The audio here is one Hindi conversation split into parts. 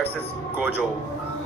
Versus Gojo.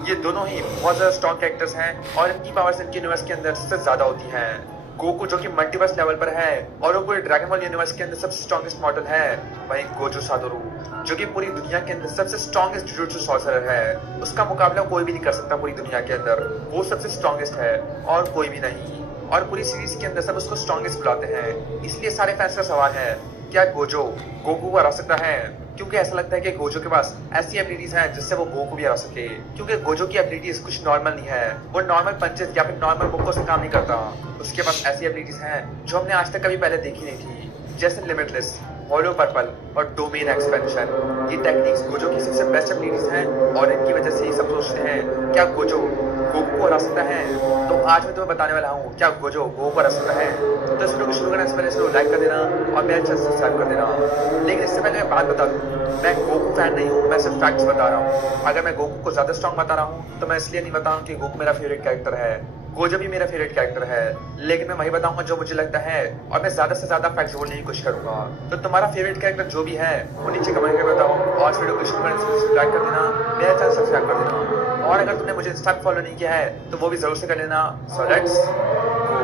ये दोनों ही बहुत ज्यादा स्ट्रॉन्ग कैरेक्टर्स हैं और इनकी पावर्स इनके यूनिवर्स के अंदर सबसे ज्यादा होती हैं। गोकू जो कि मल्टीवर्स लेवल पर है और वो पूरे ड्रैगन बॉल यूनिवर्स के अंदर सबसे स्ट्रॉन्गेस्ट मॉडल है। वहीं गोजो सातोरू जो कि पूरी दुनिया के अंदर सबसे स्ट्रॉन्गेस्ट जुजुत्सु सॉर्सरर है, उसका मुकाबला कोई भी नहीं कर सकता पूरी दुनिया के अंदर। वो सबसे स्ट्रॉन्गेस्ट है और कोई भी नहीं। और पूरी सीरीज के अंदर सब उसको स्ट्रॉन्गेस्ट बुलाते हैं। इसलिए सारे फैंस का सवाल है, क्या गोजो गोकू को हरा सकता है? क्योंकि ऐसा लगता है कि गोजो के पास ऐसी एबिलिटीज हैं जिससे वो गोकू भी हरा सके। क्योंकि गोजो की एबिलिटीज कुछ नॉर्मल नहीं है, वो नॉर्मल पंचेस या फिर नॉर्मल बुक्कों से काम नहीं करता। उसके पास ऐसी एबिलिटीज हैं जो हमने आज तक कभी पहले देखी नहीं थी, जैसे लिमिटलेस, हॉलो पर्पल और डोमेन एक्सपेंशन। ये टेक्निक्स गोजो की सबसे बेस्ट एबिलिटीज हैं और इनकी वजह से ही सब सोचते हैं, क्या गोजो गोकू को हरा सकता है? तो आज मैं तुम्हें बताने वाला हूँ, क्या गोजो गोकू को हरा सकता है? तो इस वीडियो को शुरू करने से पहले इसको लाइक कर देना और मेरे चैनल सब्सक्राइब कर देना। लेकिन इससे पहले मैं बात बता दूँ, मैं गोकू फैन नहीं हूँ, मैं सिर्फ फैक्ट्स बता रहा हूँ। अगर मैं गोकू को ज्यादा स्ट्रॉन्ग बता रहा हूँ तो मैं इसलिए नहीं बताऊँ कि गोकू मेरा फेवरेट कैरेक्टर है, गोजो भी मेरा फेवरेट कैरेक्टर है, लेकिन मैं वही बताऊंगा जो मुझे लगता है और मैं ज्यादा से ज्यादा फैक्ट्स बोलने की कोशिश करूंगा। तो तुम्हारा फेवरेट कैरेक्टर जो भी है वो नीचे कमेंट करके बताओ और इस वीडियो को शुरू करने से सब्सक्राइब कर देना, मेरा चैनल सब्सक्राइब कर देना। और अगर तुमने मुझे इंस्टा पे फॉलो नहीं किया है तो वो भी जरूर से कर लेना। So let's go.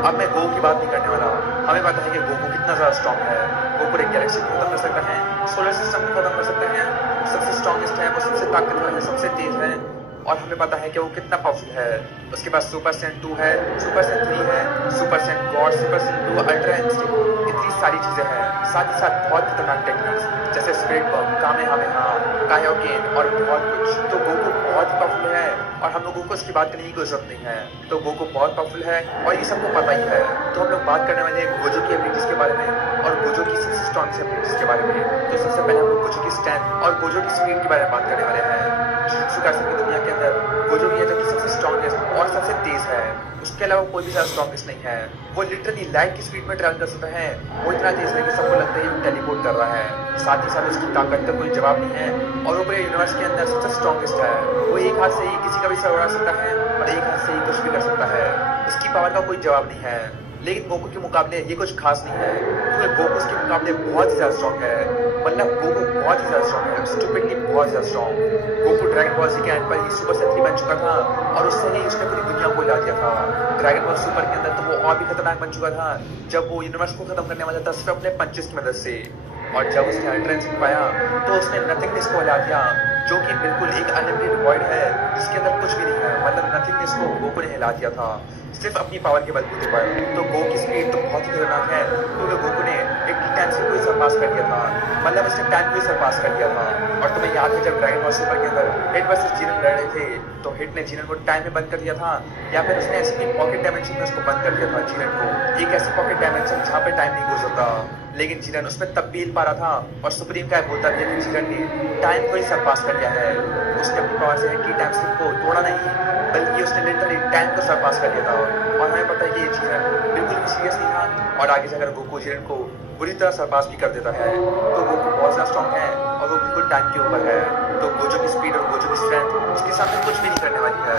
अब मैं गोकू की बात नहीं करने वाला। हमें पता है कि गोकू कितना ज्यादा स्ट्रॉन्ग है। वो पूरे गैलेक्सी को खत्म कर सकता है, सोलर सिस्टम को खत्म कर सकता है, सबसे स्ट्रॉन्गेस्ट है, वो सबसे ताकतवर है, सबसे तेज है। और हमें पता है कि वो कितना पावरफुल है। उसके पास सुपर सेंट 2 है, सुपर सेंट 3 है, super Saiyan God, super Saiyan 2 ultra instinct, इतनी सारी चीजें हैं। साथ ही साथ बहुत खतरनाक टेक्निक्स जैसे स्पिरिट बम, कामेहामेहा, कायोकेन और बहुत कुछ। तो गोकू बहुत पावरफुल है और हम लोगों को इसकी बात करने की कोई जरूरत नहीं है। तो गोकू बहुत पावरफुल है और ये सबको पता ही है। तो हम लोग बात करने वाले हैं गोजो की एबिलिटीज के बारे में और गोजो की सबसे स्ट्रॉन्ग एबिलिटीज के बारे में। तो सबसे पहले हम लोग गोजो की स्ट्रेंथ और गोजो की स्पीड के बारे में बात करने वाले हैं। जुजुत्सु काइसेन की दुनिया के अंदर गोजो ही है जो कि सबसे स्ट्रॉन्गेस्ट और सबसे तेज है। उसके अलावा कोई भी ज्यादा स्ट्रॉन्गेस्ट नहीं है। वो लिटरली लाइट की स्पीड में ट्रैवल कर सकता है। वो इतना तेज है कि सबको लगता है वो टेलीपोर्ट कर रहा है। साथ ही साथ उसकी ताकत का कोई जवाब नहीं है और वो पूरे यूनिवर्स के अंदर सबसे स्ट्रॉन्गेस्ट है। वो एक हाथ से ही किसी का भी सर उड़ा सकता है और एक हाथ से ही कुछ भी कर सकता है। इसकी पावर का कोई जवाब नहीं है। लेकिन गोकू के मुकाबले ये कुछ खास नहीं है, क्योंकि गोकू उसके मुकाबले बहुत ही ज्यादा स्ट्रॉन्ग है। मतलब गोकू बहुत ही ज्यादा स्ट्रॉन्ग है, स्टूपिडली बहुत ज्यादा स्ट्रॉन्ग। गोकू ड्रैगन बॉल जी के एंड पर ही सुपर सेंट 3 बन चुका था और उससे ही उसने पूरी दुनिया को हिला दिया था। ड्रैगन बॉल सुपर के अंदर तो वो और भी खतरनाक बन चुका था जब वो यूनिवर्स को खत्म करने वाला था सिर्फ अपने पंचेस की मदद से। और जब उसने अल्ट्रा इंस्टिंक्ट पाया तो उसने नथिंगनेस को हिला दिया, जो कि बिल्कुल एक अनलिमिटेड वॉइड है जिसके अंदर कुछ भी नहीं है। मतलब नथिंगनेस को गोकू ने हिला दिया था सिर्फ अपनी पावर के बलबूते पर। तो गोकू की स्पीड तो बहुत ही खतरनाक है, क्योंकि गोकू ने एक टाइम से कोई सरपास कर दिया था। मतलब उसने टाइम को ही सरपास कर दिया था। और तुम्हें याद है जब ड्रैगन बॉल सुपर के अंदर हिट वर्सेस जीनन लड़ रहे थे तो हिट ने जीनन को टाइम में बंद कर दिया था, या फिर उसने ऐसे ही पॉकेट डायमेंशन में उसको बंद कर दिया था जीनन को। एक ऐसे पॉकेट डायमेंशन जहाँ पे टाइम नहीं गुजरता, लेकिन जीनन उसमें तब भी हिल पा रहा था। और सुप्रीम का बोलता भी है कि जीनन ने टाइम को ही सरपास कर दिया है। उसने अपनी पावर से की टाइम स्लिप को तोड़ा नहीं, बल्कि उसने लिटरली टाइम को सरपास कर दिया था। और हमें पता है कि ये जीनन बिल्कुल भी सीरियस नहीं था और आगे जाकर गोकू जीनन को बुरी तरह सरपास भी कर देता है। तो गोकू बहुत ज्यादा स्ट्रॉन्ग है और वो बिल्कुल टाइम के ऊपर है। तो गोजो की स्पीड और गोजो की स्ट्रेंथ उसके सामने कुछ भी नहीं करने वाली है।